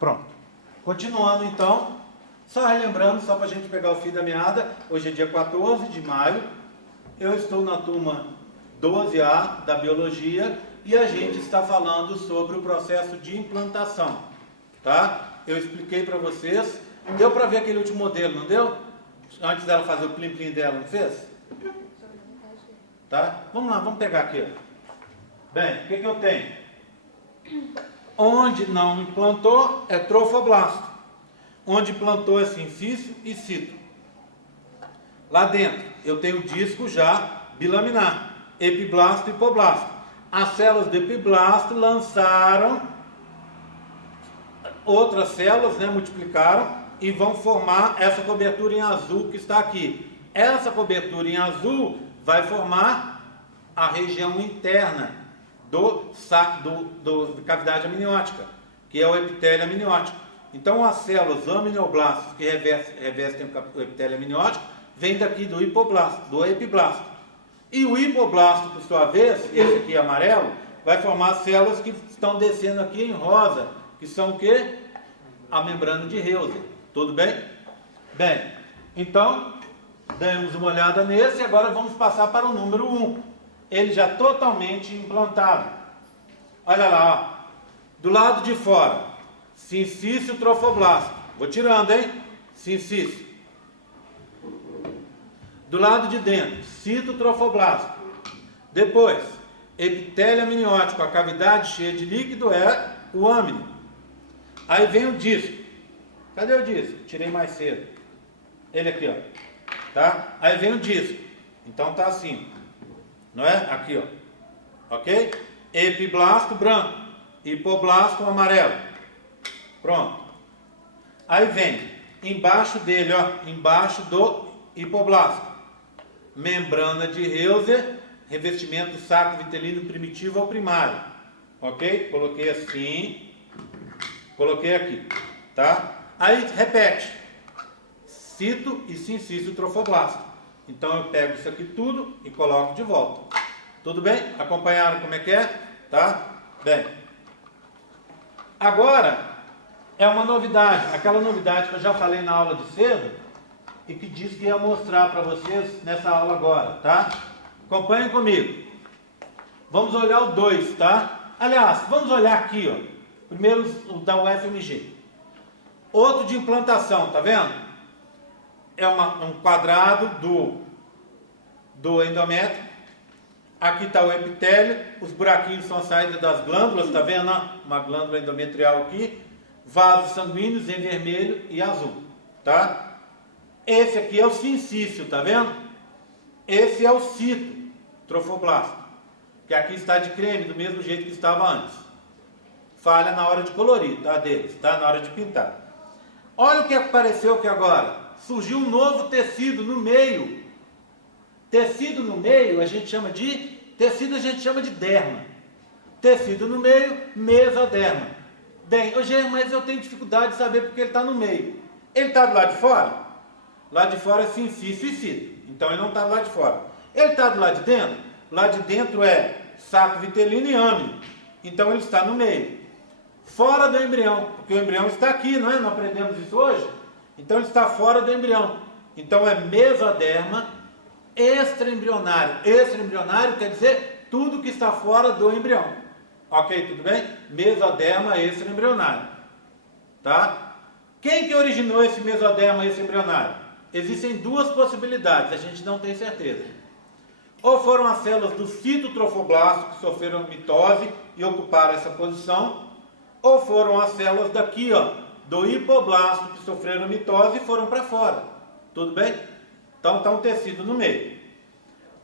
Pronto. Continuando então, só relembrando, só para a gente pegar o fio da meada, hoje é dia 14 de maio, eu estou na turma 12A da Biologia e a gente está falando sobre o processo de implantação, tá? Eu expliquei para vocês, deu para ver aquele último modelo, não deu? Antes dela fazer o plim-plim dela, não fez? Tá? Vamos lá, vamos pegar aqui. Bem, o que eu tenho? Onde não implantou é trofoblasto. Onde plantou é sincício e cito. Lá dentro eu tenho disco já bilaminar, epiblasto e hipoblasto. As células do epiblasto lançaram outras células, né, multiplicaram e vão formar essa cobertura em azul que está aqui. Essa cobertura em azul vai formar a região interna da cavidade amniótica, que é o epitélio amniótico. Então as células aminoblastos que revestem o epitélio amniótico vêm daqui do hipoblasto, do epiblasto. E o hipoblasto, por sua vez, esse aqui amarelo, vai formar células que estão descendo aqui em rosa, que são o quê? A membrana de Heuser. Tudo bem? Bem, então, demos uma olhada nesse e agora vamos passar para o número 1. Ele já totalmente implantado. Olha lá, ó. Do lado de fora, sincício trofoblasto. Vou tirando, hein? Sincício. Do lado de dentro, citotrofoblasto. Depois, epitélio amniótico, a cavidade cheia de líquido é o âmino. Aí vem o disco. Cadê o disco? Tirei mais cedo. Ele aqui, ó. Tá? Aí vem o disco. Então tá assim. Não é? Aqui, ó. Ok? Epiblasto branco. Hipoblasto amarelo. Pronto. Aí vem, embaixo dele, ó. Embaixo do hipoblasto. Membrana de Heuser. Revestimento sacrovitelino primitivo ao primário. Ok? Coloquei assim. Coloquei aqui. Tá? Aí repete. Cito e sincício trofoblasto. Então eu pego isso aqui tudo e coloco de volta. Tudo bem? Acompanharam como é que é? Tá? Bem. Agora é uma novidade. Aquela novidade que eu já falei na aula de cedo e que disse que ia mostrar para vocês nessa aula agora, tá? Acompanhem comigo. Vamos olhar o 2, tá? Aliás, vamos olhar aqui, ó. Primeiro o da UFMG. Outro de implantação, tá vendo? É um quadrado do endométrio. Aqui está o epitélio. Os buraquinhos são a saída das glândulas, tá vendo? Uma glândula endometrial aqui. Vasos sanguíneos em vermelho e azul, tá? Esse aqui é o sincício, tá vendo? Esse é o cito trofoblasto, que aqui está de creme, do mesmo jeito que estava antes. Falha na hora de colorir, tá? Deles, tá? Na hora de pintar. Olha o que apareceu aqui agora. Surgiu um novo tecido no meio. Tecido no meio a gente chama de derma. Tecido no meio, mesoderma. Bem, hoje, mas eu tenho dificuldade de saber porque ele está no meio. Ele está do lado de fora? Lá de fora é sincício e cito. Então ele não está do lado de fora. Ele está do lado de dentro? Lá de dentro é saco vitelino e âmino. Então ele está no meio. Fora do embrião, porque o embrião está aqui, não é? Não aprendemos isso hoje? Então ele está fora do embrião. Então é mesoderma extraembrionário. Extraembrionário quer dizer tudo que está fora do embrião. Ok, tudo bem? Mesoderma extraembrionário. Tá? Quem que originou esse mesoderma extraembrionário? Existem duas possibilidades, a gente não tem certeza. Ou foram as células do citotrofoblasto que sofreram mitose e ocuparam essa posição, ou foram as células daqui, ó, do hipoblasto que sofreram mitose e foram para fora. Tudo bem? Então está um tecido no meio.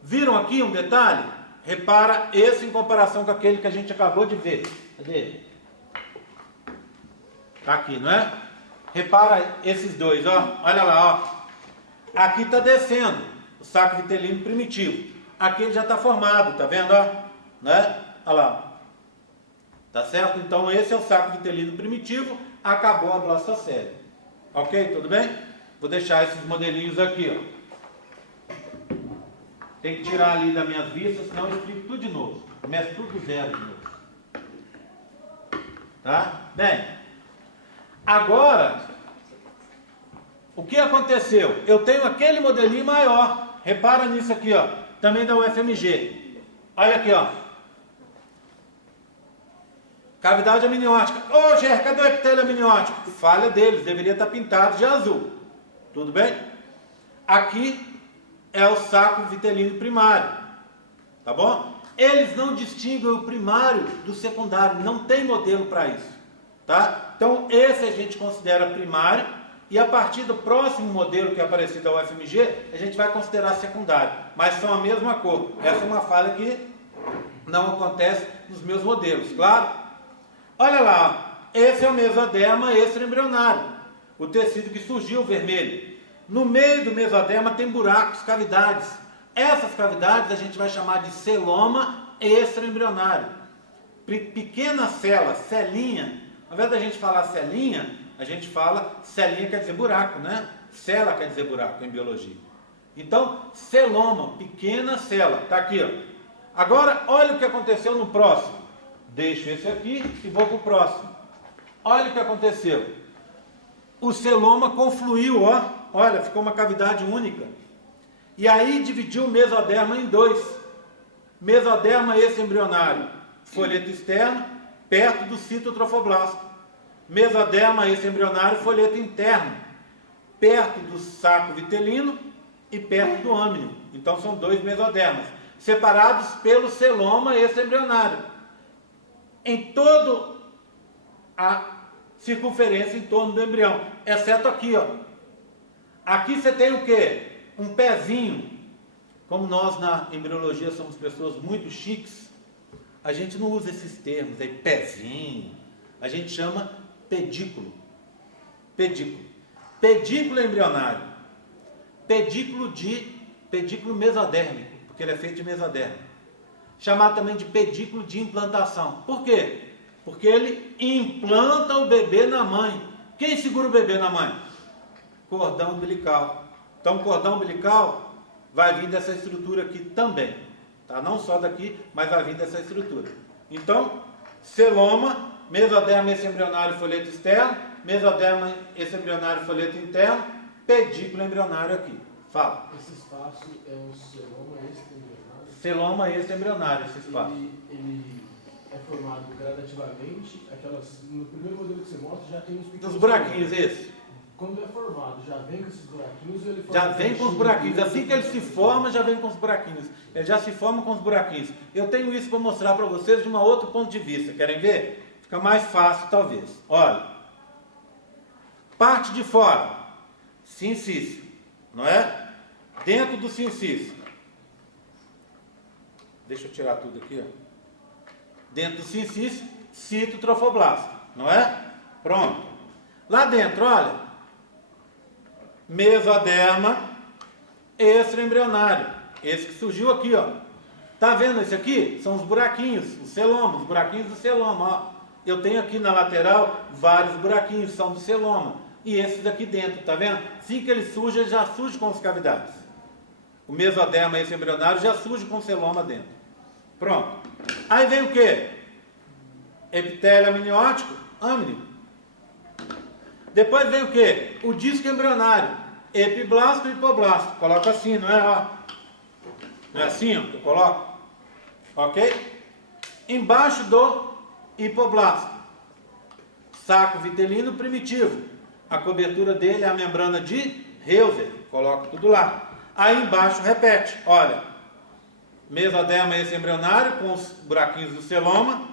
Viram aqui um detalhe? Repara esse em comparação com aquele que a gente acabou de ver. Cadê? Está aqui, não é? Repara esses dois, ó. Olha lá, ó. Aqui está descendo o saco vitelino primitivo. Aqui ele já está formado, tá vendo, ó? Né? Olha lá. Tá certo? Então esse é o saco vitelino primitivo. Acabou a blastocele. Ok? Tudo bem? Vou deixar esses modelinhos aqui, ó. Tem que tirar ali das minhas vistas, senão eu explico tudo de novo. Começa tudo do zero de novo. Tá? Bem, Agora, o que aconteceu? Eu tenho aquele modelinho maior. Repara nisso aqui, ó. Também da UFMG. Olha aqui, ó. Cavidade amniótica. Ô, Ger, cadê o epitélio amniótico? Falha deles, deveria estar pintado de azul. Tudo bem? Aqui é o saco vitelino primário. Tá bom? Eles não distinguem o primário do secundário. Não tem modelo para isso. Tá? Então, esse a gente considera primário. E a partir do próximo modelo que aparecer da UFMG, a gente vai considerar secundário. Mas são a mesma cor. Essa é uma falha que não acontece nos meus modelos, claro? Olha lá, esse é o mesoderma extraembrionário. O tecido que surgiu vermelho. No meio do mesoderma tem buracos, cavidades. Essas cavidades a gente vai chamar de celoma extraembrionário. Pequenas celas, celinha. Ao invés da gente falar celinha, a gente fala, celinha quer dizer buraco, né? Cela quer dizer buraco em biologia. Então, celoma, pequena cela. Está aqui, ó. Agora, olha o que aconteceu no próximo. Deixo esse aqui e vou para o próximo. Olha o que aconteceu. O celoma confluiu, ó. Olha, ficou uma cavidade única. E aí dividiu o mesoderma em dois. Mesoderma extraembrionário, folheto externo, perto do citotrofoblasto. Mesoderma extraembrionário, folheto interno, perto do saco vitelino e perto do âmnio. Então são dois mesodermas, separados pelo celoma extraembrionário. Em toda a circunferência em torno do embrião, exceto aqui, ó. Aqui você tem o quê? Um pezinho. Como nós na embriologia somos pessoas muito chiques, a gente não usa esses termos aí, pezinho. A gente chama pedículo. Pedículo. Pedículo embrionário. Pedículo mesodérmico, porque ele é feito de mesoderma. Chamado também de pedículo de implantação. Por quê? Porque ele implanta o bebê na mãe. Quem segura o bebê na mãe? Cordão umbilical. Então, o cordão umbilical vai vir dessa estrutura aqui também. Tá? Não só daqui, mas vai vir dessa estrutura. Então, celoma, mesoderma extraembrionário, folheto externo, mesoderma extraembrionário, folheto interno, pedículo embrionário aqui. Fala. Esse espaço é um celoma extraembrionário? Celoma extraembrionário, esse espaço. Ele é formado gradativamente, no primeiro modelo que você mostra já tem os pequenos... Dos buraquinhos, esse. Quando é formado, já vem com esses buraquinhos ou ele forma... Já vem com os buraquinhos. Assim que ele se forma, já vem com os buraquinhos. Ele já se forma com os buraquinhos. Eu tenho isso para mostrar para vocês de um outro ponto de vista. Querem ver? Fica mais fácil, talvez. Olha. Parte de fora. Sincício. Não é? Dentro do sincício. Deixa eu tirar tudo aqui, ó. Dentro do sincício, citotrofoblasto. Não é? Pronto. Lá dentro, olha. Mesoderma extraembrionário. Esse que surgiu aqui, ó. Tá vendo esse aqui? São os buraquinhos, os celomas, os buraquinhos do celoma, ó. Eu tenho aqui na lateral vários buraquinhos, são do celoma. E esses aqui dentro, tá vendo? Assim que ele surge, ele já surge com as cavidades. O mesoderma extraembrionário já surge com o celoma dentro. Pronto. Aí vem o quê? Epitélio amniótico, âmnio. Depois vem o quê? O disco embrionário, epiblasto e hipoblasto. Coloca assim, não é? Ó. Não é assim, ó, que eu coloco? Ok? Embaixo do hipoblasto, saco vitelino primitivo. A cobertura dele é a membrana de Heuser. Coloco tudo lá. Aí embaixo repete, olha. Mesoderma extraembrionário com os buraquinhos do celoma,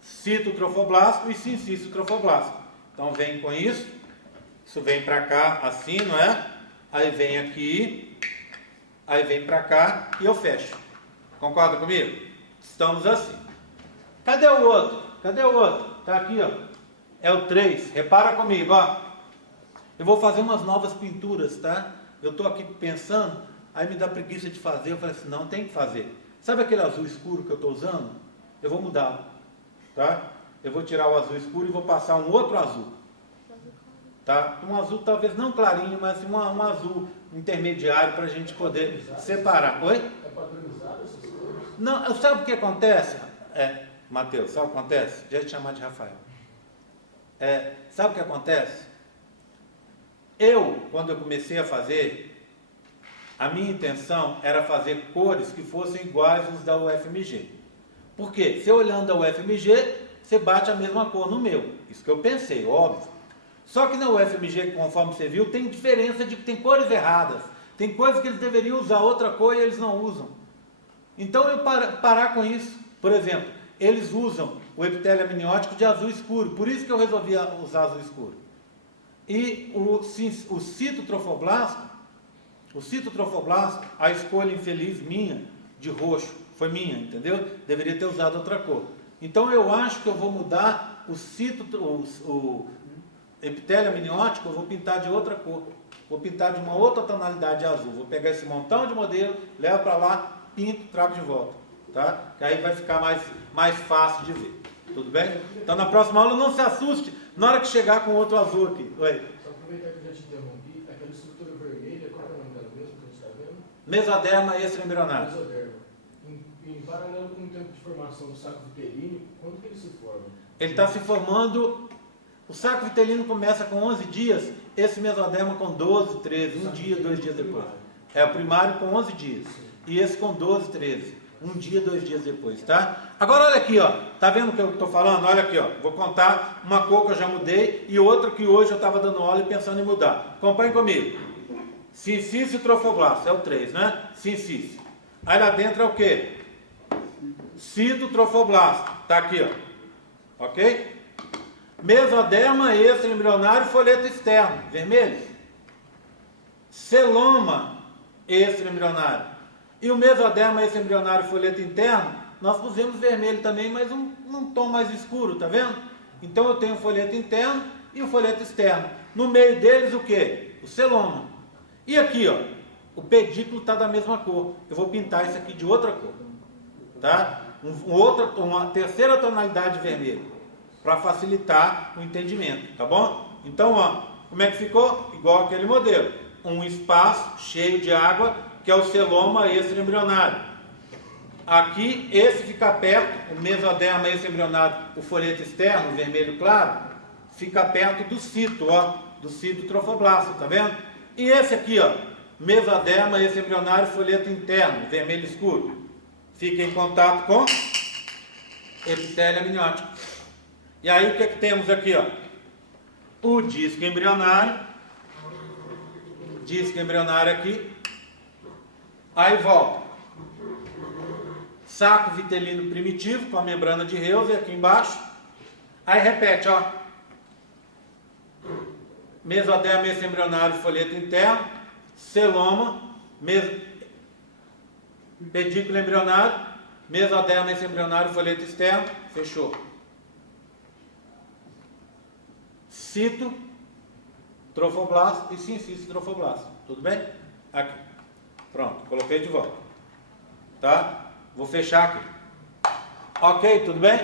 citotrofoblasto e sincício-trofoblasto. Então vem com isso vem para cá assim, não é? Aí vem aqui, aí vem para cá e eu fecho. Concorda comigo? Estamos assim. Cadê o outro? Cadê o outro? Tá aqui, ó. É o 3. Repara comigo, ó. Eu vou fazer umas novas pinturas, tá? Eu tô aqui pensando, aí me dá preguiça de fazer. Eu falei assim, não, tem que fazer. Sabe aquele azul escuro que eu tô usando? Eu vou mudar, tá? Eu vou tirar o azul escuro e vou passar um outro azul. Tá? Um azul talvez não clarinho, mas assim, um azul intermediário para a gente poder separar. Oi? É padronizado essas coisas? Não, sabe o que acontece? Mateus, sabe o que acontece? Já te chamar de Rafael. Sabe o que acontece? Quando eu comecei a fazer, a minha intenção era fazer cores que fossem iguais aos da UFMG. Por quê? Se olhando a UFMG, você bate a mesma cor no meu. Isso que eu pensei, óbvio. Só que na UFMG, conforme você viu, tem diferença de que tem cores erradas. Tem coisas que eles deveriam usar outra cor e eles não usam. Então eu parar com isso. Por exemplo, eles usam o epitélio amniótico de azul escuro. Por isso que eu resolvi usar azul escuro. E o citotrofoblasto, a escolha infeliz minha, de roxo, foi minha, entendeu? Deveria ter usado outra cor. Então eu acho que eu vou mudar o epitélio amniótico, eu vou pintar de outra cor. Vou pintar de uma outra tonalidade azul. Vou pegar esse montão de modelo, levo para lá, pinto, trago de volta. Tá? Que aí vai ficar mais fácil de ver. Tudo bem? Então na próxima aula não se assuste na hora que chegar com outro azul aqui. Oi. Só aproveitar que eu já te interrompi, aquela estrutura vermelha, qual é o nome dela mesmo que a gente está vendo? Mesoderma extraembrionária. Mesoderma. Em paralelo com o tempo de formação do saco vitelino, quando que ele se forma? Ele está se formando. O saco vitelino começa com 11 dias, esse mesoderma com 12, 13, um dia, 2 dias depois. É o primário com 11 dias. E esse com 12, 13. Um dia, 2 dias depois, tá? Agora olha aqui, ó. Tá vendo o que eu estou falando? Olha aqui, ó. Vou contar uma cor que eu já mudei e outra que hoje eu estava dando aula e pensando em mudar. Acompanhe comigo. Sincício e trofoblasto. É o 3, né? Sincício. Aí lá dentro é o quê? Citotrofoblasto. Tá aqui, ó. Ok? Mesoderma extraembrionário, folheto externo. Vermelho. Celoma extraembrionário. E o mesoderma extraembrionário folheto interno, nós pusemos vermelho também, mas um tom mais escuro, tá vendo? Então eu tenho o folheto interno e o folheto externo. No meio deles o que? O celoma. E aqui, ó, o pedículo está da mesma cor. Eu vou pintar isso aqui de outra cor, tá? Uma terceira tonalidade de vermelho, para facilitar o entendimento, tá bom? Então, ó, como é que ficou? Igual aquele modelo. Um espaço cheio de água, que é o celoma extraembrionário. Aqui, esse fica perto, o mesoderma extraembrionário, o folheto externo, o vermelho claro, fica perto do cito, ó, do citotrofoblasto, tá vendo? E esse aqui, ó, mesoderma extraembrionário, folheto interno, vermelho escuro, fica em contato com epitélio amniótico. E aí, o que é que temos aqui, ó? O disco embrionário aqui. Aí volta. Saco vitelino primitivo com a membrana de Reuser aqui embaixo. Aí repete, ó. Mesoderma extraembrionário, folheto interno, celoma, pedículo embrionário, mesoderma extraembrionário, folheto externo, fechou. Cito, trofoblasto e sincício trofoblasto. Tudo bem? Aqui. Pronto, coloquei de volta. Tá? Vou fechar aqui. Ok, tudo bem?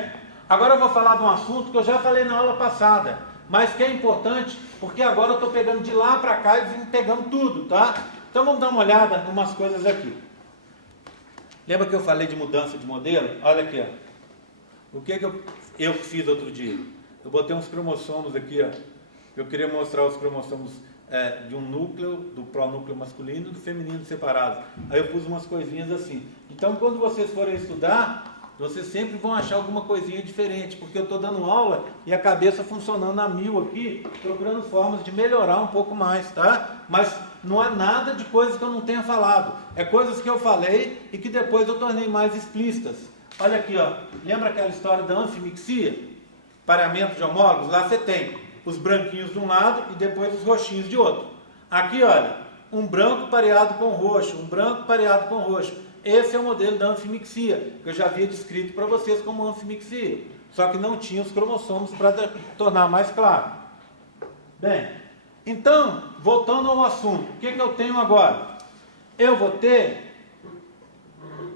Agora eu vou falar de um assunto que eu já falei na aula passada, mas que é importante, porque agora eu estou pegando de lá para cá e vim pegando tudo, tá? Então vamos dar uma olhada em umas coisas aqui. Lembra que eu falei de mudança de modelo? Olha aqui, ó. O que eu fiz outro dia? Eu botei uns cromossomos aqui, ó. Eu queria mostrar os cromossomos de um núcleo, do pronúcleo masculino e do feminino separado. Aí eu pus umas coisinhas assim. Então, quando vocês forem estudar, vocês sempre vão achar alguma coisinha diferente, porque eu estou dando aula e a cabeça funcionando a mil aqui, procurando formas de melhorar um pouco mais, tá? Mas não é nada de coisas que eu não tenha falado. É coisas que eu falei e que depois eu tornei mais explícitas. Olha aqui, ó. Lembra aquela história da anfimixia? Pareamento de homólogos? Lá você tem os branquinhos de um lado e depois os roxinhos de outro. Aqui, olha, um branco pareado com roxo, um branco pareado com roxo. Esse é o modelo da anfimixia, que eu já havia descrito para vocês como anfimixia. Só que não tinha os cromossomos para tornar mais claro. Bem, então, voltando ao assunto, o que eu tenho agora? Eu vou ter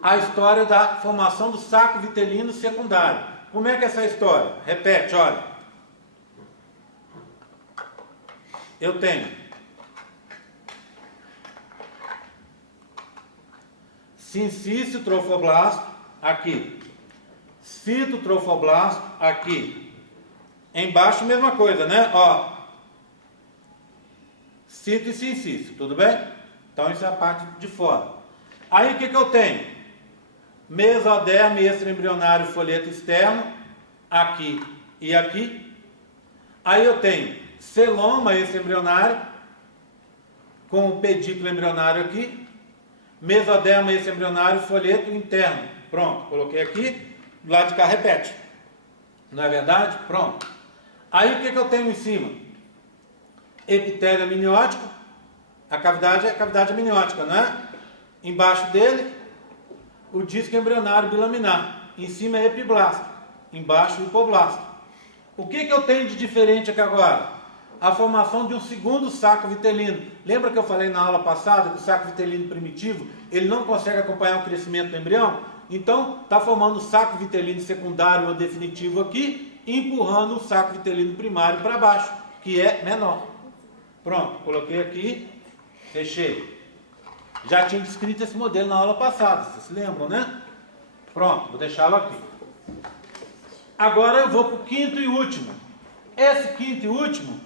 a história da formação do saco vitelino secundário. Como é que é essa história? Repete, olha. Eu tenho sincício trofoblasto aqui, citotrofoblasto aqui, Embaixo, mesma coisa, né? Ó, cito e cincício, tudo bem? Então, isso é a parte de fora. Aí, o que eu tenho? Mesoderme extraembrionário, folheto externo, aqui e aqui. Aí, eu tenho celoma extraembrionário, com o pedículo embrionário aqui. Mesoderma extraembrionário, folheto interno. Pronto, coloquei aqui. Do lado de cá, repete. Não é verdade? Pronto. Aí, o que eu tenho em cima? Epitélio amniótico. A cavidade é a cavidade amniótica, não é? Embaixo dele, o disco embrionário bilaminar. Em cima é epiblasto. Embaixo, o hipoblasto. O que eu tenho de diferente aqui agora? A formação de um segundo saco vitelino. Lembra que eu falei na aula passada que o saco vitelino primitivo, ele não consegue acompanhar o crescimento do embrião? Então, está formando o saco vitelino secundário ou definitivo aqui, empurrando o saco vitelino primário para baixo, que é menor. Pronto, coloquei aqui, fechei. Já tinha descrito esse modelo na aula passada, vocês se lembram, né? Pronto, vou deixá-lo aqui. Agora eu vou para o quinto e último. Esse quinto e último,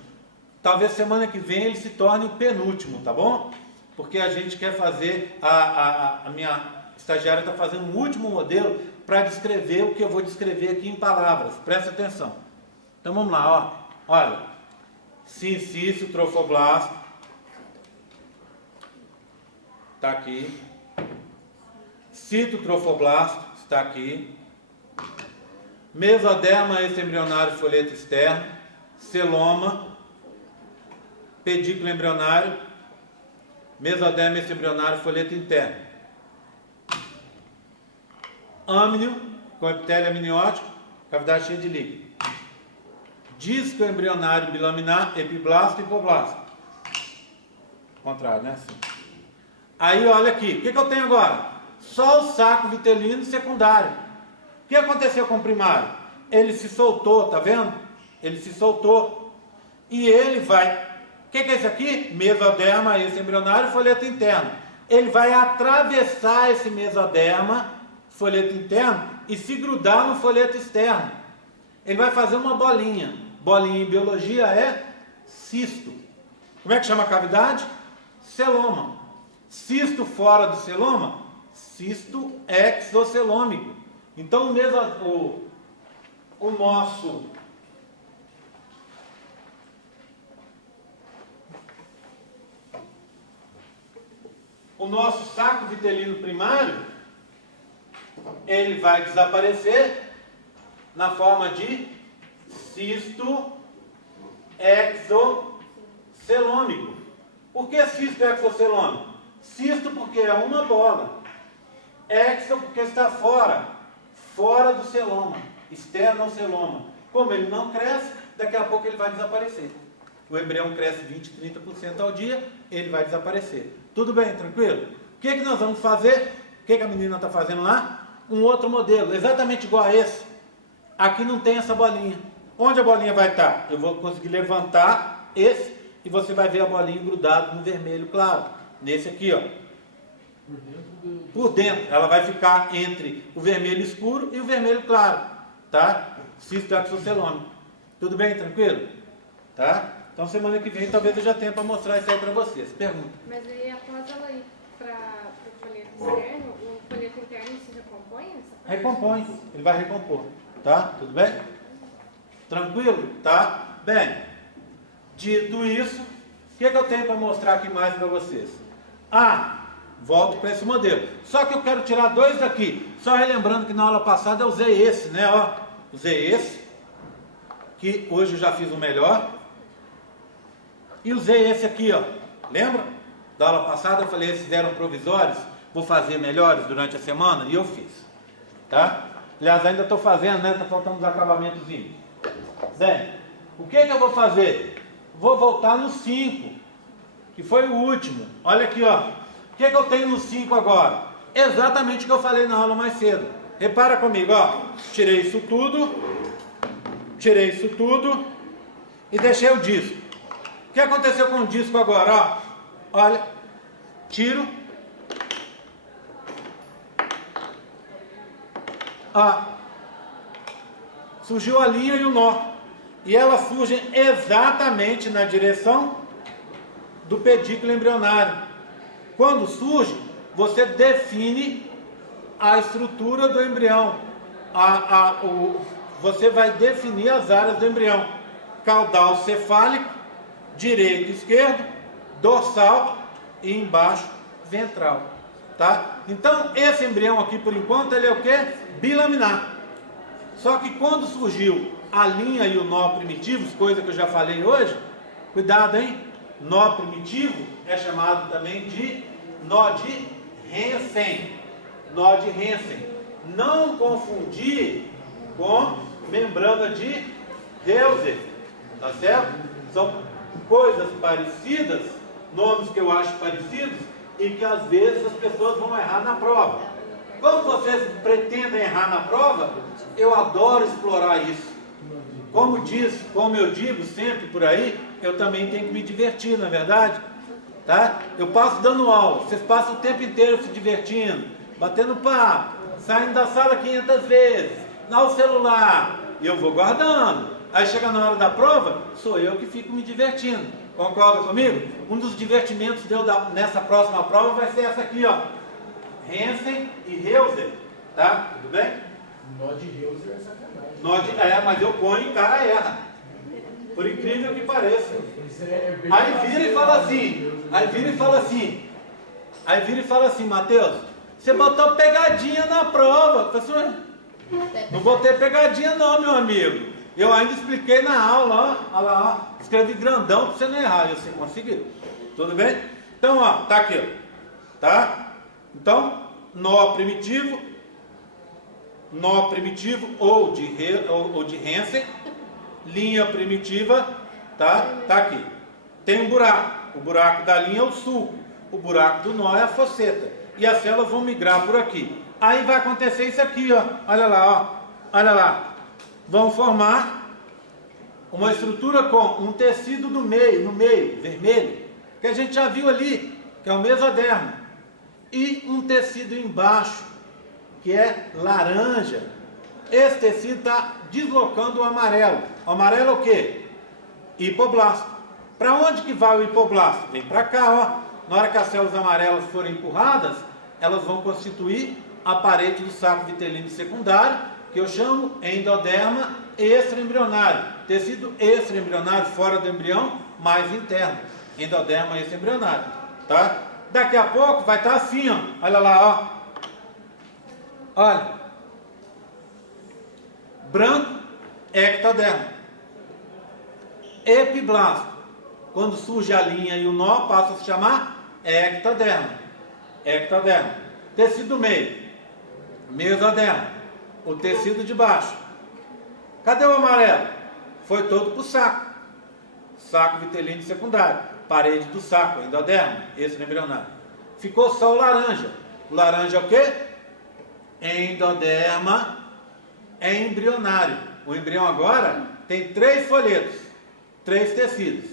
talvez semana que vem ele se torne o penúltimo, tá bom? Porque a gente quer fazer, a minha estagiária está fazendo um último modelo para descrever o que eu vou descrever aqui em palavras. Presta atenção. Então vamos lá, ó. Olha, cincício, trofoblasto, está aqui. Citotrofoblasto, está aqui. Mesoderma extraembrionário, folheto externo. Celoma, pedículo embrionário. Mesoderma extraembrionário, folheto interno. Âmnio, com epitélio amniótico, cavidade cheia de líquido. Disco embrionário bilaminar, epiblasto e hipoblasto. Contrário, né? Assim. Aí, olha aqui, o que eu tenho agora? Só o saco vitelino secundário. O que aconteceu com o primário? Ele se soltou, tá vendo? Ele se soltou. E ele vai... O que é isso aqui? Mesoderma extraembrionário, folheto interno. Ele vai atravessar esse mesoderma, folheto interno, e se grudar no folheto externo. Ele vai fazer uma bolinha. Bolinha em biologia é cisto. Como é que chama a cavidade? Celoma. Cisto fora do celoma? Cisto exocelômico. Então o nosso saco vitelino primário, ele vai desaparecer na forma de cisto exocelômico. Por que cisto exocelômico? Cisto porque é uma bola. Exo porque está fora do celoma, externo ao celoma. Como ele não cresce, daqui a pouco ele vai desaparecer. O embrião cresce 20, 30% ao dia, ele vai desaparecer. Tudo bem, tranquilo? O que nós vamos fazer? O que a menina está fazendo lá? Um outro modelo, exatamente igual a esse. Aqui não tem essa bolinha. Onde a bolinha vai estar? Eu vou conseguir levantar esse e você vai ver a bolinha grudada no vermelho claro. Nesse aqui, ó. Por dentro, ela vai ficar entre o vermelho escuro e o vermelho claro, tá? Cisto exocelômico. Tudo bem, tranquilo? Tá? Então semana que vem talvez eu já tenha para mostrar isso aí para vocês. Pergunta. Mas aí após ela ir para o folheto externo, o folheto interno se recompõe? Recompõe, ele vai recompor, tá? Tudo bem? Tranquilo? Tá? Bem, dito isso, o que eu tenho para mostrar aqui mais para vocês? Volto para esse modelo. Só que eu quero tirar dois daqui. Só relembrando que na aula passada eu usei esse, né? Ó, usei esse, que hoje eu já fiz o melhor. E usei esse aqui, ó. Lembra? Da aula passada eu falei, esses eram provisórios, vou fazer melhores durante a semana, e eu fiz. Tá? Aliás, ainda estou fazendo, né? Está faltando uns acabamentozinhos. Bem, o que eu vou fazer? Vou voltar no 5, que foi o último. Olha aqui, ó. O que eu tenho no 5 agora? Exatamente o que eu falei na aula mais cedo. Repara comigo, ó. Tirei isso tudo e deixei o disco. O que aconteceu com o disco agora, ó? Olha, tiro. Ó, surgiu a linha e o nó. E elas surgem exatamente na direção do pedículo embrionário. Quando surge, você define a estrutura do embrião. Você vai definir as áreas do embrião. Caudal cefálico, direito e esquerdo, dorsal e embaixo ventral. Tá? Então, esse embrião aqui, por enquanto, ele é o quê? Bilaminar. Só que quando surgiu a linha e o nó primitivos, coisa que eu já falei hoje, cuidado, hein? Nó primitivo é chamado também de nó de Hansen. Nó de Hansen. Não confundir com membrana de Hauser. Tá certo? São coisas parecidas, nomes que eu acho parecidos, e que às vezes as pessoas vão errar na prova. Quando vocês pretendem errar na prova, eu adoro explorar isso. Como eu digo sempre por aí, eu também tenho que me divertir, não é verdade? Tá? Eu passo dando aula, vocês passam o tempo inteiro se divertindo, batendo papo, saindo da sala 500 vezes, no celular, e eu vou guardando. Aí chega na hora da prova, sou eu que fico me divertindo. Concorda comigo? Um dos divertimentos nessa próxima prova vai ser essa aqui, ó. Hansen e Hauser, tá? Tudo bem? Nó de Hauser é sacanagem. Mas eu ponho e cara erra. Por incrível que pareça. Aí vira e fala assim, Mateus, você botou pegadinha na prova. Professor, não botei pegadinha não, meu amigo. Eu ainda expliquei na aula, ó, olha lá, ó, escrevi grandão para você não errar, e você conseguiu. Tudo bem? Então, ó, tá aqui, ó. Tá? Então, nó primitivo ou de Hansen, linha primitiva, tá? Tá aqui. Tem um buraco. O buraco da linha é o sulco. O buraco do nó é a fosseta. E as células vão migrar por aqui. Aí vai acontecer isso aqui, ó. Olha lá, ó. Olha lá. Vão formar uma estrutura com um tecido no meio, vermelho, que a gente já viu ali, que é o mesodermo. E um tecido embaixo, que é laranja. Esse tecido está deslocando o amarelo. O amarelo é o quê? Hipoblasto. Para onde que vai o hipoblasto? Vem para cá, ó. Na hora que as células amarelas forem empurradas, elas vão constituir a parede do saco vitelino secundário, que eu chamo endoderma extraembrionário. Tecido extraembrionário fora do embrião, mais interno. Endoderma extraembrionário. Tá? Daqui a pouco vai estar assim, ó. Olha lá, ó. Olha. Branco, ectoderma. Epiblasto. Quando surge a linha e o nó, passa a se chamar ectoderma. Ectoderma. Tecido do meio. Mesoderma. O tecido de baixo. Cadê o amarelo? Foi todo para o saco. Saco vitelino secundário. Parede do saco, endoderma, extraembrionário. Ficou só o laranja. O laranja é o quê? Endoderma embrionário. O embrião agora tem 3 folhetos, 3 tecidos.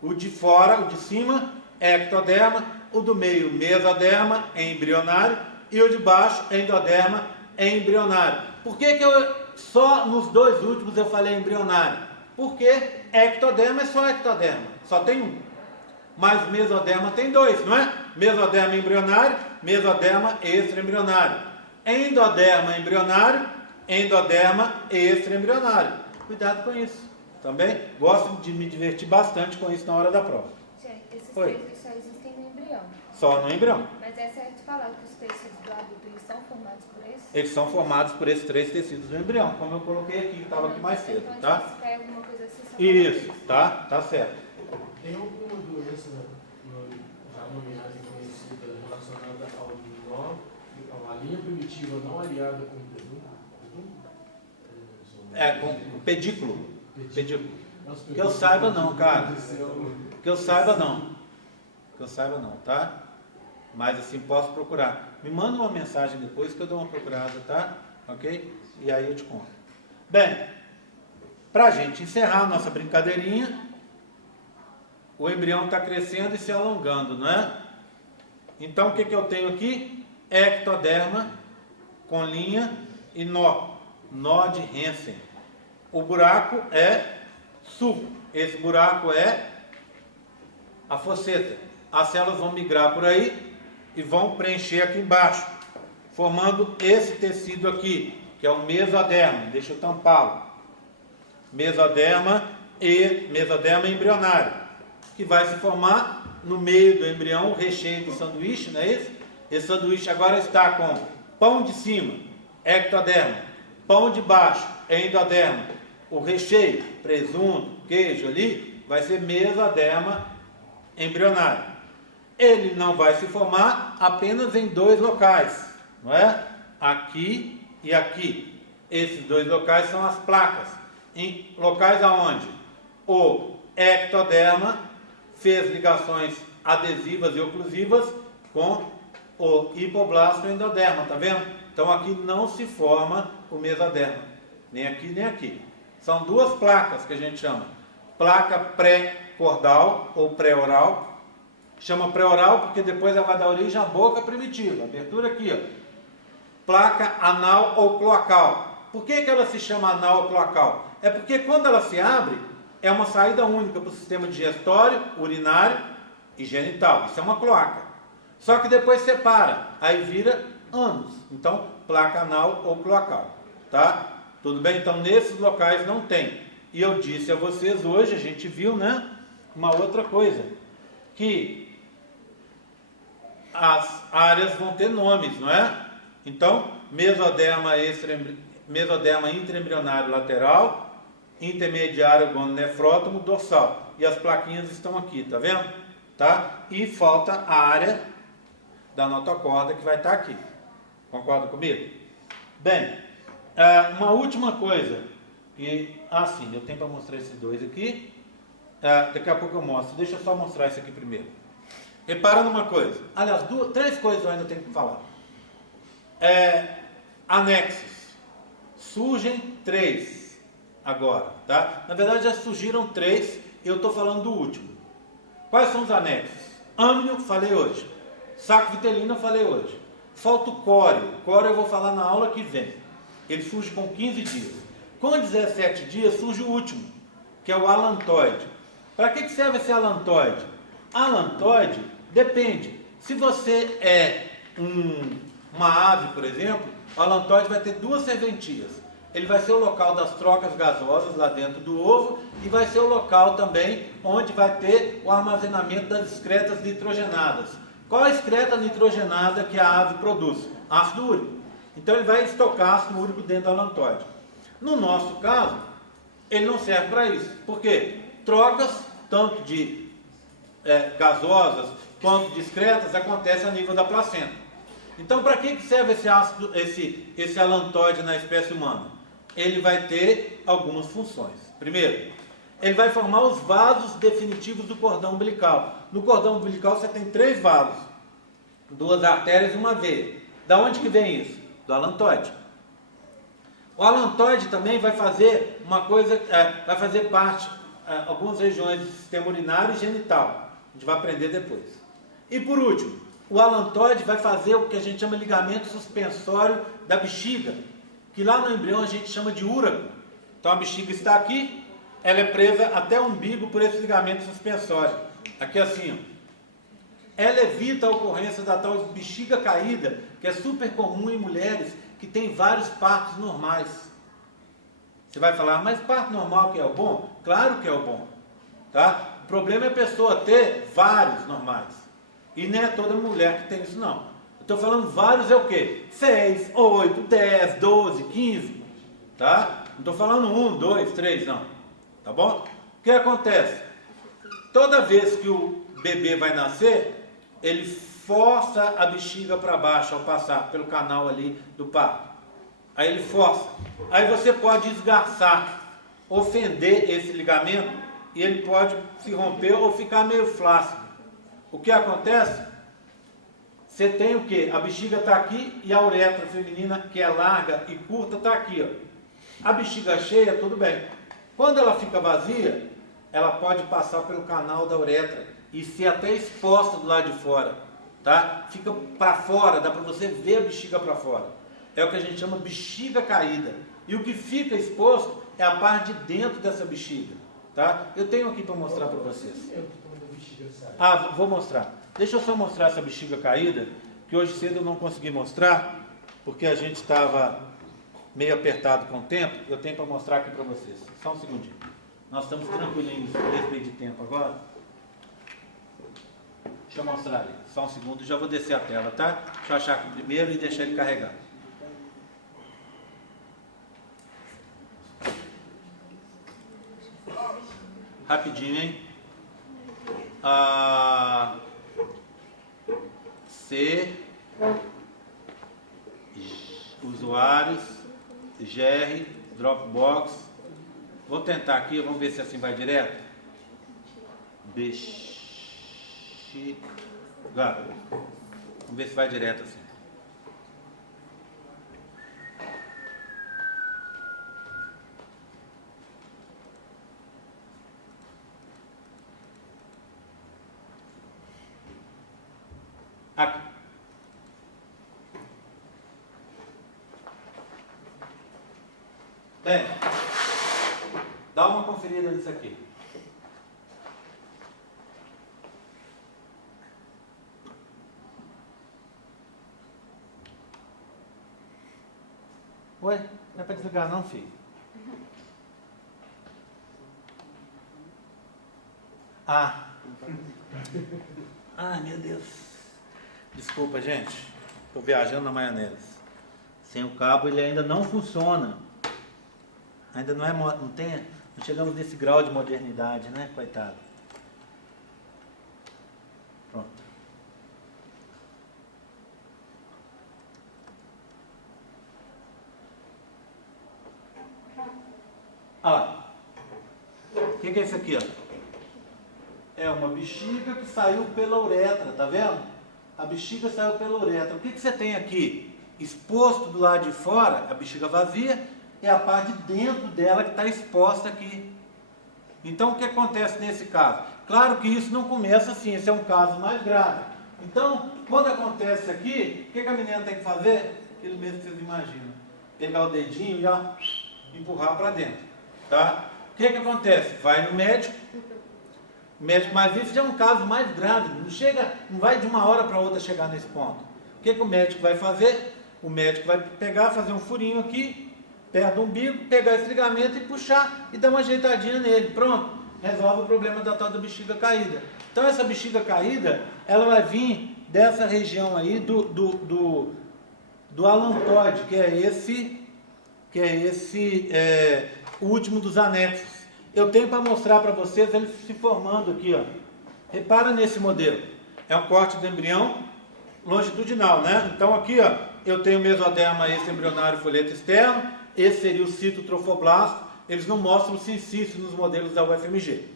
O de fora, o de cima, ectoderma. O do meio, mesoderma embrionário. E o de baixo, endoderma embrionário. Por que só nos 2 últimos eu falei embrionário? Porque ectoderma é só ectoderma, só tem um. Mas mesoderma tem 2, não é? Mesoderma embrionário, mesoderma extraembrionário. Endoderma embrionário, endoderma extraembrionário. Cuidado com isso. Também gosto de me divertir bastante com isso na hora da prova. Esses tecidos só existem no embrião. Só no embrião. Mas é certo falar que os tecidos do adulto eles são formados por esses? Eles são formados por esses 3 tecidos do embrião, como eu coloquei aqui, que estava aqui mais cedo, tá? Se cai alguma coisa assim, só Isso, tá certo. Tem alguma doença já nomeada e conhecida relacionada ao nó, a linha primitiva não aliada com o Com o pedículo. Que eu saiba não, cara. Que eu saiba não, tá? Mas assim, posso procurar. Me manda uma mensagem depois que eu dou uma procurada, tá? Ok? E aí eu te conto. Bem, pra gente encerrar a nossa brincadeirinha, o embrião está crescendo e se alongando, não é? Então, o que eu tenho aqui? Ectoderma com linha e nó. Nó de Hansen. O buraco é suco. Esse buraco é a fosseta. As células vão migrar por aí e vão preencher aqui embaixo, formando esse tecido aqui, que é o mesoderma. Deixa eu tampá-lo. Mesoderma e mesoderma embrionário, que vai se formar no meio do embrião, o recheio do sanduíche, não é isso? Esse sanduíche agora está com pão de cima, ectoderma, pão de baixo, endoderma. O recheio, presunto, queijo ali, vai ser mesoderma embrionário. Ele não vai se formar apenas em dois locais, não é? Aqui e aqui. Esses dois locais são as placas. Em locais aonde o ectoderma fez ligações adesivas e oclusivas com o hipoblasto endoderma, tá vendo? Então aqui não se forma o mesoderma, nem aqui nem aqui. São duas placas que a gente chama. Placa pré-cordal ou pré-oral. Chama pré-oral porque depois ela vai dar origem à boca primitiva. Abertura aqui, ó. Placa anal ou cloacal. Por que ela se chama anal ou cloacal? É porque quando ela se abre, é uma saída única para o sistema digestório, urinário e genital. Isso é uma cloaca. Só que depois separa, aí vira ânus. Então, placa anal ou cloacal. Tá? Tudo bem? Então, nesses locais não tem. E eu disse a vocês hoje, a gente viu, né? Uma outra coisa. Que as áreas vão ter nomes, não é? Então, mesoderma intraembrionário lateral, intermediário gononefrótomo dorsal. E as plaquinhas estão aqui, tá vendo? Tá? E falta a área da notocorda que vai estar aqui. Concorda comigo? Bem, uma última coisa. Sim, eu tenho para mostrar esses dois aqui. Daqui a pouco eu mostro. Deixa eu só mostrar isso aqui primeiro. Repara numa coisa. Aliás, três coisas eu ainda tenho que falar. Anexos. Surgem 3 agora, tá? Na verdade já surgiram 3, eu estou falando do último. Quais são os anexos? Âmnio, falei hoje. Saco vitelino, eu falei hoje. Falta o córeo. O córeo eu vou falar na aula que vem. Ele surge com 15 dias. Com 17 dias surge o último, que é o alantoide. Para que serve esse alantoide? Alantoide depende. Se você é uma ave, por exemplo, o alantoide vai ter 2 serventias. Ele vai ser o local das trocas gasosas lá dentro do ovo e vai ser o local também onde vai ter o armazenamento das excretas nitrogenadas. Qual a excreta nitrogenada que a ave produz? Ácido úrico. Então ele vai estocar ácido úrico dentro do alantoide. No nosso caso, ele não serve para isso. Por quê? Trocas, tanto de gasosas quanto de excretas, acontecem a nível da placenta. Então, para que serve esse alantoide na espécie humana? Ele vai ter algumas funções. Primeiro, ele vai formar os vasos definitivos do cordão umbilical. No cordão umbilical você tem 3 vasos, 2 artérias e uma veia. Da onde que vem isso? Do alantoide. O alantoide também vai fazer uma coisa, vai fazer parte, algumas regiões do sistema urinário e genital. A gente vai aprender depois. E por último, o alantoide vai fazer o que a gente chama de ligamento suspensório da bexiga, que lá no embrião a gente chama de úraco. Então a bexiga está aqui, ela é presa até o umbigo por esse ligamento suspensório. Aqui assim, ó. Ela evita a ocorrência da tal bexiga caída, que é super comum em mulheres que têm vários partos normais. Você vai falar, mas parto normal que é o bom? Claro que é o bom. Tá? O problema é a pessoa ter vários normais. E não é toda mulher que tem isso, não. Eu estou falando vários é o quê? 6, 8, 10, 12, 15. Tá? Não estou falando 1, 2, 3, não. Tá bom? O que acontece? Toda vez que o bebê vai nascer, ele força a bexiga para baixo ao passar pelo canal ali do parto. Aí ele força. Aí você pode esgarçar, ofender esse ligamento e ele pode se romper ou ficar meio flácido. O que acontece? Você tem o que? A bexiga está aqui e a uretra feminina, que é larga e curta, está aqui. Ó. A bexiga cheia, tudo bem. Quando ela fica vazia, ela pode passar pelo canal da uretra e ser até exposta do lado de fora. Tá? Fica para fora, dá para você ver a bexiga para fora. É o que a gente chama bexiga caída. E o que fica exposto é a parte de dentro dessa bexiga. tá? Eu tenho aqui para mostrar para vocês. Quando a bexiga sai. Ah, vou mostrar. Deixa eu só mostrar essa bexiga caída, que hoje cedo eu não consegui mostrar, porque a gente estava meio apertado com o tempo. Eu tenho para mostrar aqui para vocês. Só um segundinho. Nós estamos tranquilinhos a respeito de tempo agora. Deixa eu mostrar ali. Só um segundo, já vou descer a tela, tá? Deixa eu achar aqui primeiro e deixar ele carregar. Rapidinho, hein? Usuários, GR, Dropbox. Vou tentar aqui, vamos ver se assim vai direto. Bexiga. Vamos ver se vai direto assim. Aqui. Bem, dá uma conferida nisso aqui. Ué, não é para desligar não, filho? Ah. Ai, meu Deus. Desculpa, gente. Estou viajando na maionese. Sem o cabo ele ainda não funciona. Ainda não é, não chegamos nesse grau de modernidade, né, coitado. Pronto. Olha lá. O que é isso aqui, ó? É uma bexiga que saiu pela uretra, tá vendo? A bexiga saiu pela uretra. O que você tem aqui? Exposto do lado de fora, a bexiga vazia, é a parte de dentro dela que está exposta aqui. Então, o que acontece nesse caso? Claro que isso não começa assim, esse é um caso mais grave. Então, quando acontece aqui, o que a menina tem que fazer? Aquilo mesmo que vocês imaginam. Pegar o dedinho e ó, empurrar para dentro. Tá? O que acontece? Vai no médico, mas isso já é um caso mais grave, não vai de uma hora para outra chegar nesse ponto. O que o médico vai fazer? O médico vai pegar, fazer um furinho aqui, perto do umbigo, pegar esse ligamento e puxar e dar uma ajeitadinha nele. Pronto, resolve o problema da tal da bexiga caída. Então essa bexiga caída, ela vai vir dessa região aí do alantoide, que é esse último dos anexos. Eu tenho para mostrar para vocês ele se formando aqui, ó. Repara nesse modelo. É um corte do embrião longitudinal, né? Então aqui, ó, eu tenho o mesoderma esse embrionário folheto externo, esse seria o citotrofoblasto. Eles não mostram sincício nos modelos da UFMG.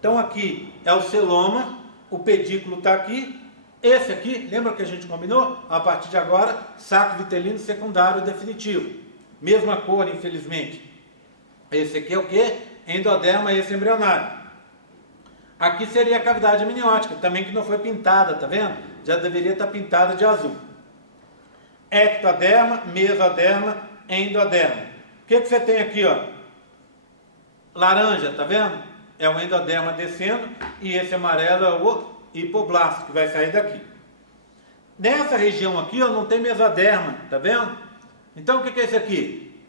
Então aqui é o celoma, o pedículo está aqui. Esse aqui, lembra que a gente combinou? A partir de agora, saco vitelino secundário definitivo. Mesma cor, infelizmente. Esse aqui é o quê? Endoderma esse embrionário. Aqui seria a cavidade amniótica, também que não foi pintada, tá vendo? Já deveria estar pintada de azul. Ectoderma, mesoderma, endoderma. O que você tem aqui, ó? Laranja, tá vendo? É o endoderma descendo e esse amarelo é o hipoblasto, que vai sair daqui. Nessa região aqui, ó, não tem mesoderma, tá vendo? Então o que é isso aqui?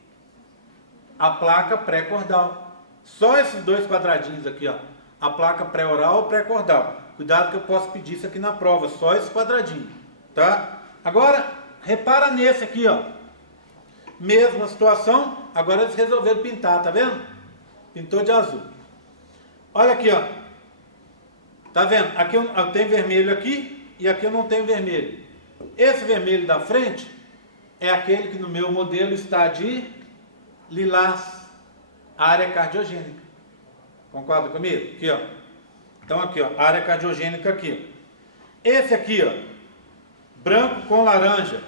A placa pré-cordal. Só esses dois quadradinhos aqui, ó. A placa pré-oral ou pré-cordal. Cuidado que eu posso pedir isso aqui na prova, só esse quadradinho, tá? Agora, repara nesse aqui, ó. Mesma situação, agora eles resolveram pintar, tá vendo? Pintou de azul. Olha aqui, ó. Tá vendo? Aqui eu tenho vermelho aqui e aqui eu não tenho vermelho. Esse vermelho da frente é aquele que no meu modelo está de lilás, área cardiogênica. Concorda comigo? Aqui, ó. Então aqui, ó, área cardiogênica aqui. Esse aqui, ó, branco com laranja,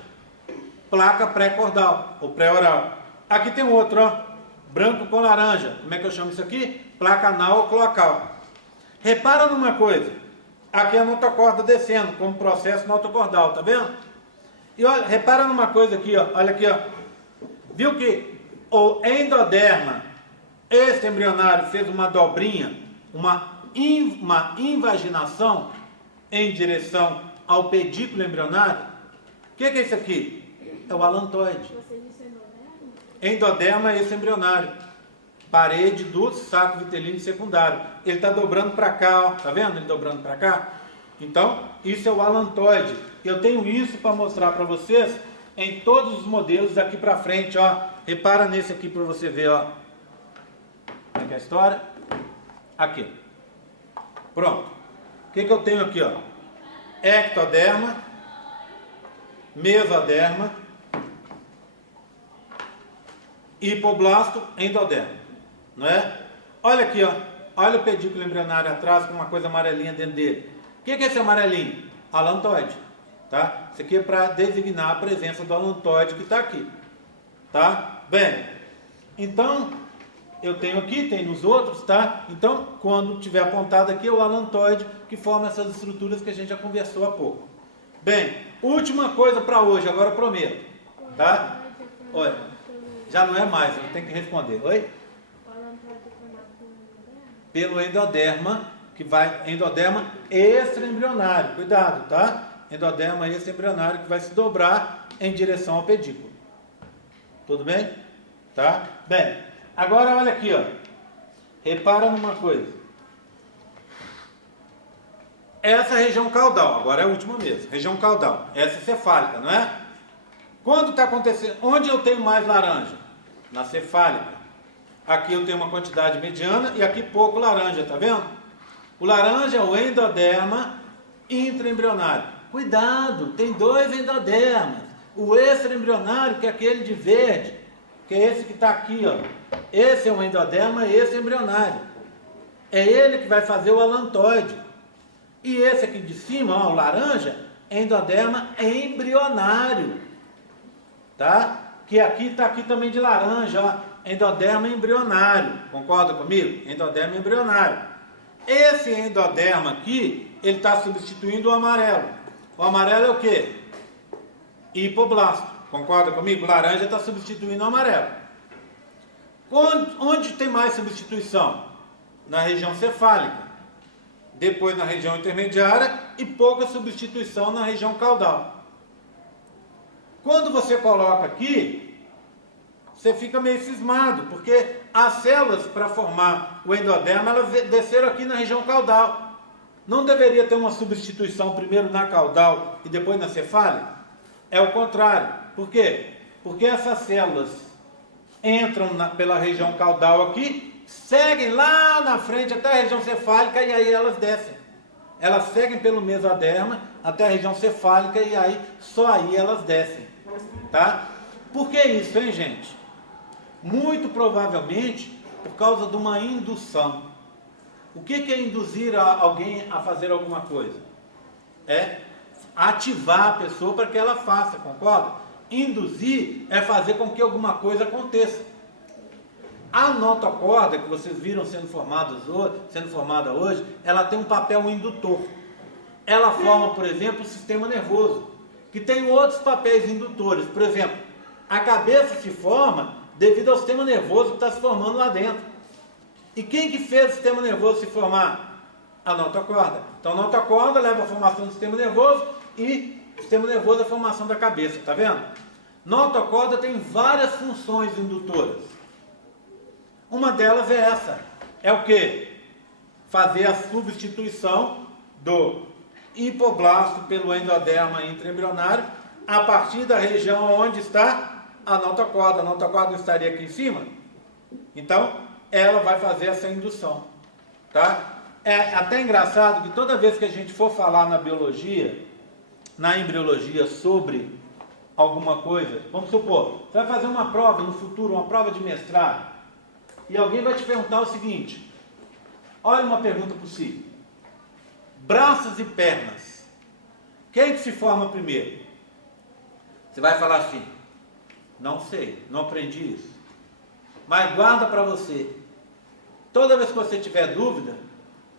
placa pré-cordal ou pré-oral. Aqui tem outro, ó, branco com laranja. Como é que eu chamo isso aqui? Placa anal ou cloacal. Repara numa coisa. Aqui é a notocorda descendo, como processo notocordal, tá vendo? E olha, repara numa coisa aqui, ó. Olha aqui, ó. Viu que o endoderma Esse embrionário fez uma dobrinha, uma invaginação em direção ao pedículo embrionário. O que é isso aqui? É o alantoide. Você disse endoderma? Endoderma é esse embrionário. Parede do saco vitelino secundário. Ele está dobrando para cá, ó. Tá vendo ele dobrando para cá? Então, isso é o alantoide. Eu tenho isso para mostrar para vocês em todos os modelos daqui para frente, ó. Repara nesse aqui para você ver, ó. Como é que é a história? Aqui. Pronto. O que eu tenho aqui, ó? Ectoderma, mesoderma, hipoblasto, endoderma. Não é? Olha aqui, ó. Olha o pedículo embrionário atrás com uma coisa amarelinha dentro dele. O que é esse amarelinho? Alantoide. Tá? Isso aqui é para designar a presença do alantoide que está aqui. Tá? Bem, então, eu tenho aqui, tem nos outros, tá? Então, quando tiver apontado aqui, é o alantoide que forma essas estruturas que a gente já conversou há pouco. Bem, última coisa para hoje, agora eu prometo. Tá? Oi. Já não é mais, eu tenho que responder. Oi? Pelo endoderma, que vai, endoderma extraembrionário, cuidado, tá? Endoderma extraembrionário que vai se dobrar em direção ao pedículo. Tudo bem? Tá? Bem, agora olha aqui, ó. Repara numa coisa. Essa região caudal, agora é a última mesmo, região caudal, essa é cefálica, não é? Quando está acontecendo, onde eu tenho mais laranja? Na cefálica. Aqui eu tenho uma quantidade mediana e aqui pouco laranja, tá vendo? O laranja é o endoderma intraembrionário. Cuidado, tem dois endodermas. O extraembrionário, que é aquele de verde, que é esse que está aqui, ó. Esse é um endoderma extraembrionário. É ele que vai fazer o alantoide. E esse aqui de cima, ó, o laranja, é endoderma embrionário. Tá? Que aqui está aqui também de laranja, ó. Endoderma embrionário, concorda comigo? Endoderma embrionário. Esse endoderma aqui, ele está substituindo o amarelo. O amarelo é o quê? Hipoblasto, concorda comigo? O laranja está substituindo o amarelo. Onde tem mais substituição? Na região cefálica. Depois na região intermediária e pouca substituição na região caudal. Quando você coloca aqui, você fica meio cismado, porque as células para formar o endoderma, elas desceram aqui na região caudal. Não deveria ter uma substituição primeiro na caudal e depois na cefálica? É o contrário. Por quê? Porque essas células entram pela região caudal aqui, seguem lá na frente até a região cefálica e aí elas descem. Elas seguem pelo mesoderma até a região cefálica e aí só aí elas descem. Tá? Por que isso, hein, gente? Muito provavelmente por causa de uma indução. O que é induzir alguém a fazer alguma coisa? É ativar a pessoa para que ela faça, concorda? Induzir é fazer com que alguma coisa aconteça. A notocorda, que vocês viram sendo formada hoje, ela tem um papel indutor. Ela forma, por exemplo, o sistema nervoso, que tem outros papéis indutores. Por exemplo, a cabeça se forma devido ao sistema nervoso que está se formando lá dentro. E quem que fez o sistema nervoso se formar? A notocorda. Então a notocorda leva à formação do sistema nervoso e o sistema nervoso é a formação da cabeça, tá vendo? Notocorda tem várias funções indutoras. Uma delas é essa. É o quê? Fazer a substituição do hipoblasto pelo endoderma intraembrionário a partir da região onde está a notocorda. A notocorda não estaria aqui em cima? Então, ela vai fazer essa indução. Tá? É até engraçado que toda vez que a gente for falar na biologia, na embriologia, sobre alguma coisa, vamos supor, você vai fazer uma prova no futuro, uma prova de mestrado, e alguém vai te perguntar o seguinte, olha uma pergunta possível, braços e pernas, quem que se forma primeiro? Você vai falar assim, não sei, não aprendi isso, mas guarda para você, toda vez que você tiver dúvida,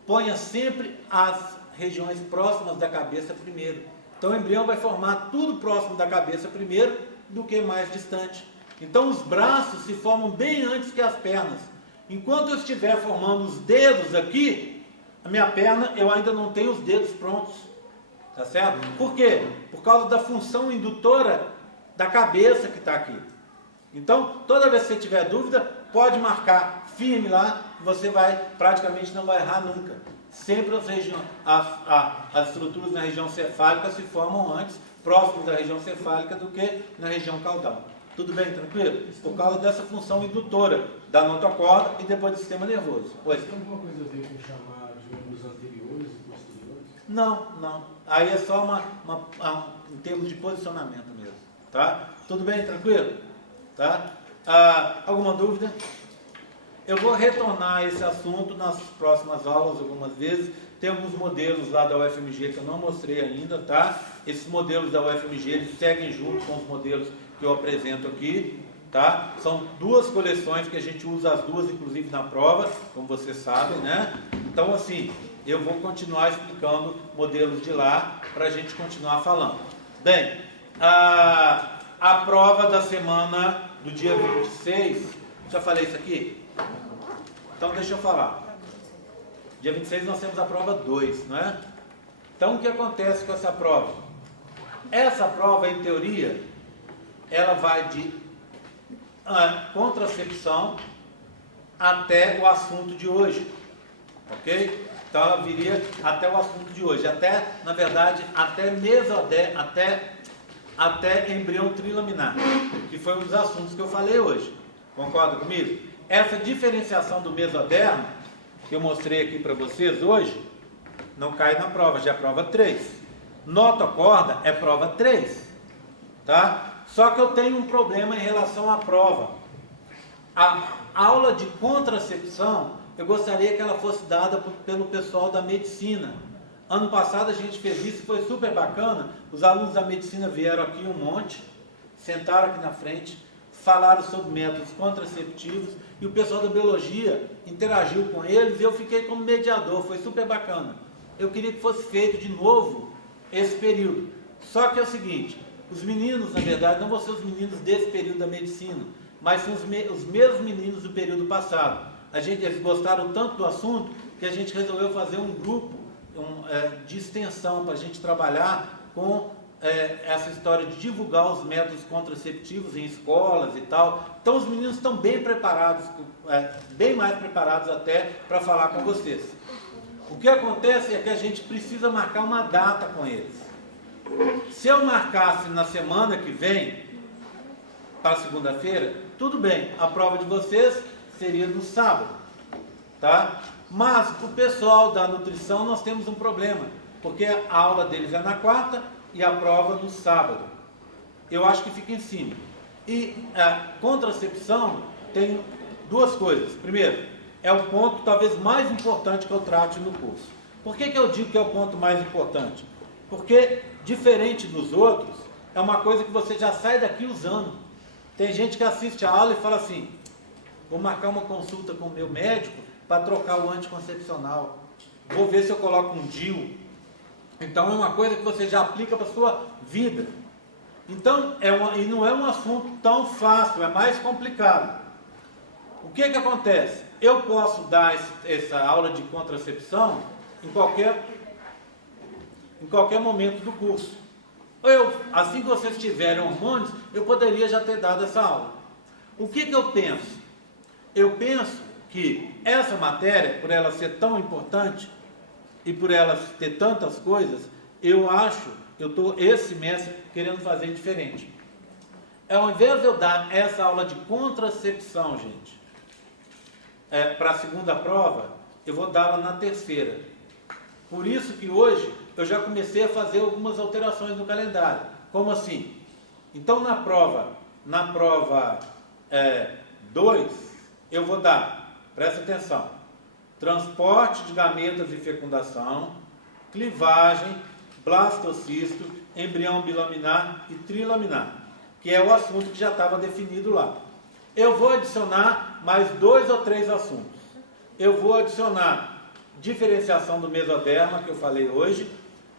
ponha sempre as regiões próximas da cabeça primeiro. Então o embrião vai formar tudo próximo da cabeça primeiro do que mais distante. Então os braços se formam bem antes que as pernas. Enquanto eu estiver formando os dedos aqui, a minha perna, eu ainda não tenho os dedos prontos. Tá certo? Por quê? Por causa da função indutora da cabeça que está aqui. Então, toda vez que você tiver dúvida, pode marcar firme lá, que você praticamente não vai errar nunca. Sempre as estruturas na região cefálica se formam antes, próximo da região cefálica, do que na região caudal. Tudo bem, tranquilo? Por causa dessa função indutora da notocorda e depois do sistema nervoso. Pois. Tem alguma coisa a ver com chamar de membros anteriores e posteriores? Não. Aí é só em termos de posicionamento mesmo. Tá? Tudo bem, tranquilo? Tá? Alguma dúvida? Eu vou retornar esse assunto nas próximas aulas algumas vezes. Tem alguns modelos lá da UFMG que eu não mostrei ainda, tá? Esses modelos da UFMG, eles seguem junto com os modelos que eu apresento aqui, tá? São duas coleções que a gente usa as duas, inclusive, na prova, como vocês sabem, né? Então, assim, eu vou continuar explicando modelos de lá para a gente continuar falando. Bem, a prova da semana do dia 26, já falei isso aqui? Então, deixa eu falar. Dia 26 nós temos a prova 2, não é? Então, o que acontece com essa prova? Essa prova, em teoria, ela vai de contracepção até o assunto de hoje, ok? Então, ela viria até o assunto de hoje, até, na verdade, até até embrião trilaminar, que foi um dos assuntos que eu falei hoje. Concorda comigo? Essa diferenciação do mesodermo, que eu mostrei aqui para vocês hoje, não cai na prova, já é prova 3. Notocorda é prova 3, tá? Só que eu tenho um problema em relação à prova. A aula de contracepção, eu gostaria que ela fosse dada pelo pessoal da medicina. Ano passado a gente fez isso, foi super bacana. Os alunos da medicina vieram aqui um monte, sentaram aqui na frente, falaram sobre métodos contraceptivos, e o pessoal da biologia interagiu com eles, e eu fiquei como mediador, foi super bacana. Eu queria que fosse feito de novo esse período. Só que é o seguinte, os meninos, na verdade, não vão ser os meninos desse período da medicina, mas são os mesmos meninos do período passado. Eles gostaram tanto do assunto que a gente resolveu fazer um grupo de extensão para a gente trabalhar com essa história de divulgar os métodos contraceptivos em escolas e tal. Então os meninos estão bem preparados, bem mais preparados até para falar com vocês. O que acontece é que a gente precisa marcar uma data com eles. Se eu marcasse na semana que vem, para segunda-feira, tudo bem, a prova de vocês seria no sábado, tá? Mas o pessoal da nutrição nós temos um problema, porque a aula deles é na quarta e a prova no sábado. Eu acho que fica em cima. E a contracepção tem duas coisas. Primeiro, é o ponto talvez mais importante que eu trate no curso. Por que eu digo que é o ponto mais importante? Porque, diferente dos outros, é uma coisa que você já sai daqui usando. Tem gente que assiste a aula e fala assim, vou marcar uma consulta com o meu médico para trocar o anticoncepcional. Vou ver se eu coloco um DIU. Então é uma coisa que você já aplica para a sua vida. Então, e não é um assunto tão fácil, é mais complicado. O que acontece? Eu posso dar essa aula de contracepção em qualquer momento do curso. Assim que vocês tiverem hormônios, eu poderia já ter dado essa aula. O que eu penso? Eu penso que essa matéria, por ela ser tão importante e por ela ter tantas coisas, eu estou esse semestre querendo fazer diferente. Ao invés de eu dar essa aula de contracepção, gente, para a segunda prova, eu vou dá-la na terceira. Por isso que hoje eu já comecei a fazer algumas alterações no calendário. Como assim? Então na prova 2, eu vou dar, presta atenção, transporte de gametas e fecundação, clivagem, blastocisto, embrião bilaminar e trilaminar, que é o assunto que já estava definido lá. Eu vou adicionar mais 2 ou 3 assuntos. Eu vou adicionar diferenciação do mesoderma, que eu falei hoje,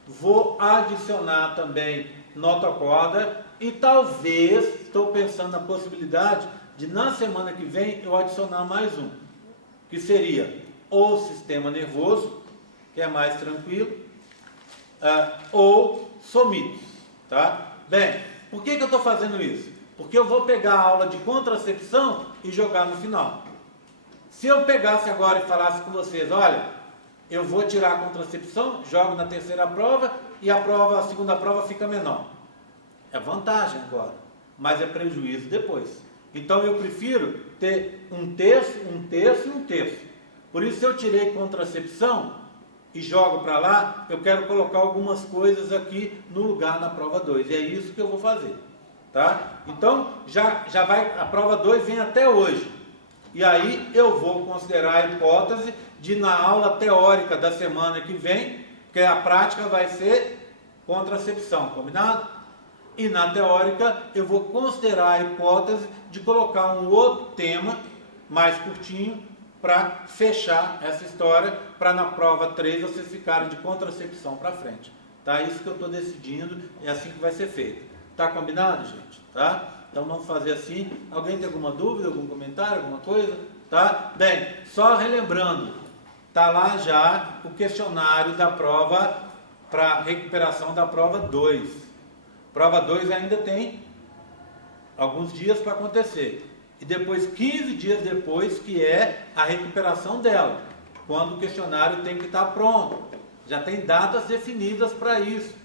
vou adicionar também notocorda e talvez, estou pensando na possibilidade de na semana que vem eu adicionar mais um. que seria ou sistema nervoso, que é mais tranquilo, ou somitos, tá? Bem, por que eu estou fazendo isso? Porque eu vou pegar a aula de contracepção e jogar no final. Se eu pegasse agora e falasse com vocês, olha, eu vou tirar a contracepção, jogo na terceira prova e a segunda prova fica menor. É vantagem agora, mas é prejuízo depois. Então eu prefiro ter um terço, um terço e um terço. Por isso, se eu tirei contracepção e jogo para lá, eu quero colocar algumas coisas aqui no lugar na prova 2. E é isso que eu vou fazer. Tá? Então, já vai, a prova 2 vem até hoje. E aí eu vou considerar a hipótese de, na aula teórica da semana que vem, que a prática vai ser contracepção, combinado? E na teórica eu vou considerar a hipótese de colocar um outro tema mais curtinho para fechar essa história, para na prova 3 vocês ficarem de contracepção para frente. Tá? Isso que eu estou decidindo, é assim que vai ser feito. Tá combinado, gente? Tá? Então vamos fazer assim. Alguém tem alguma dúvida, algum comentário, alguma coisa? Tá? Bem, só relembrando, tá lá já o questionário da prova para recuperação da prova 2. Prova 2 ainda tem alguns dias para acontecer. E depois, 15 dias depois, que é a recuperação dela, quando o questionário tem que estar pronto. Já tem datas definidas para isso.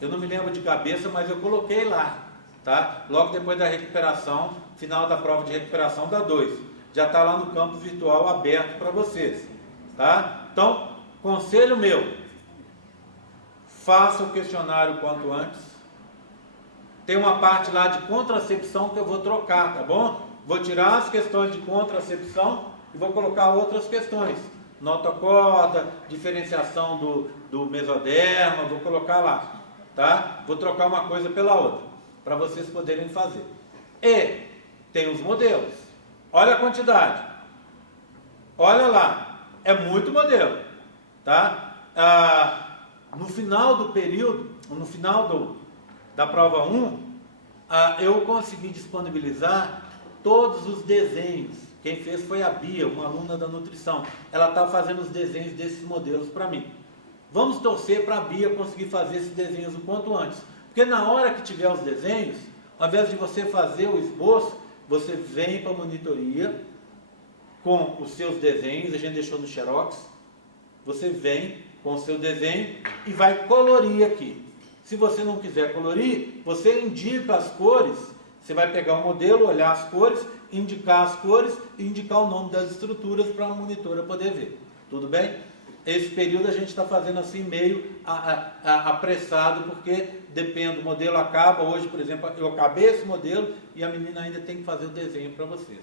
Eu não me lembro de cabeça, mas eu coloquei lá. Tá? Logo depois da recuperação, final da prova de recuperação da 2. Já está lá no campo virtual aberto para vocês. Tá? Então, conselho meu, faça o questionário quanto antes. Tem uma parte lá de contracepção que eu vou trocar, tá bom? Vou tirar as questões de contracepção e vou colocar outras questões. Notocorda, diferenciação do mesoderma, vou colocar lá, tá? Vou trocar uma coisa pela outra, para vocês poderem fazer. E tem os modelos. Olha a quantidade. Olha lá, é muito modelo, tá? No final do período, no final da prova 1, eu consegui disponibilizar todos os desenhos. Quem fez foi a Bia, uma aluna da nutrição. Ela está fazendo os desenhos desses modelos para mim. Vamos torcer para a Bia conseguir fazer esses desenhos o quanto antes. Porque na hora que tiver os desenhos, ao invés de você fazer o esboço, você vem para a monitoria com os seus desenhos, a gente deixou no Xerox, você vem com o seu desenho e vai colorir aqui. Se você não quiser colorir, você indica as cores, você vai pegar o modelo, olhar as cores, indicar as cores e indicar o nome das estruturas para a monitora poder ver. Tudo bem? Esse período a gente está fazendo assim meio apressado, porque depende, o modelo acaba, hoje, por exemplo, eu acabei esse modelo e a menina ainda tem que fazer o desenho para vocês.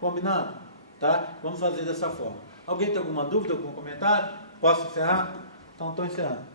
Combinado? Tá? Vamos fazer dessa forma. Alguém tem alguma dúvida, algum comentário? Posso encerrar? Então estou encerrando.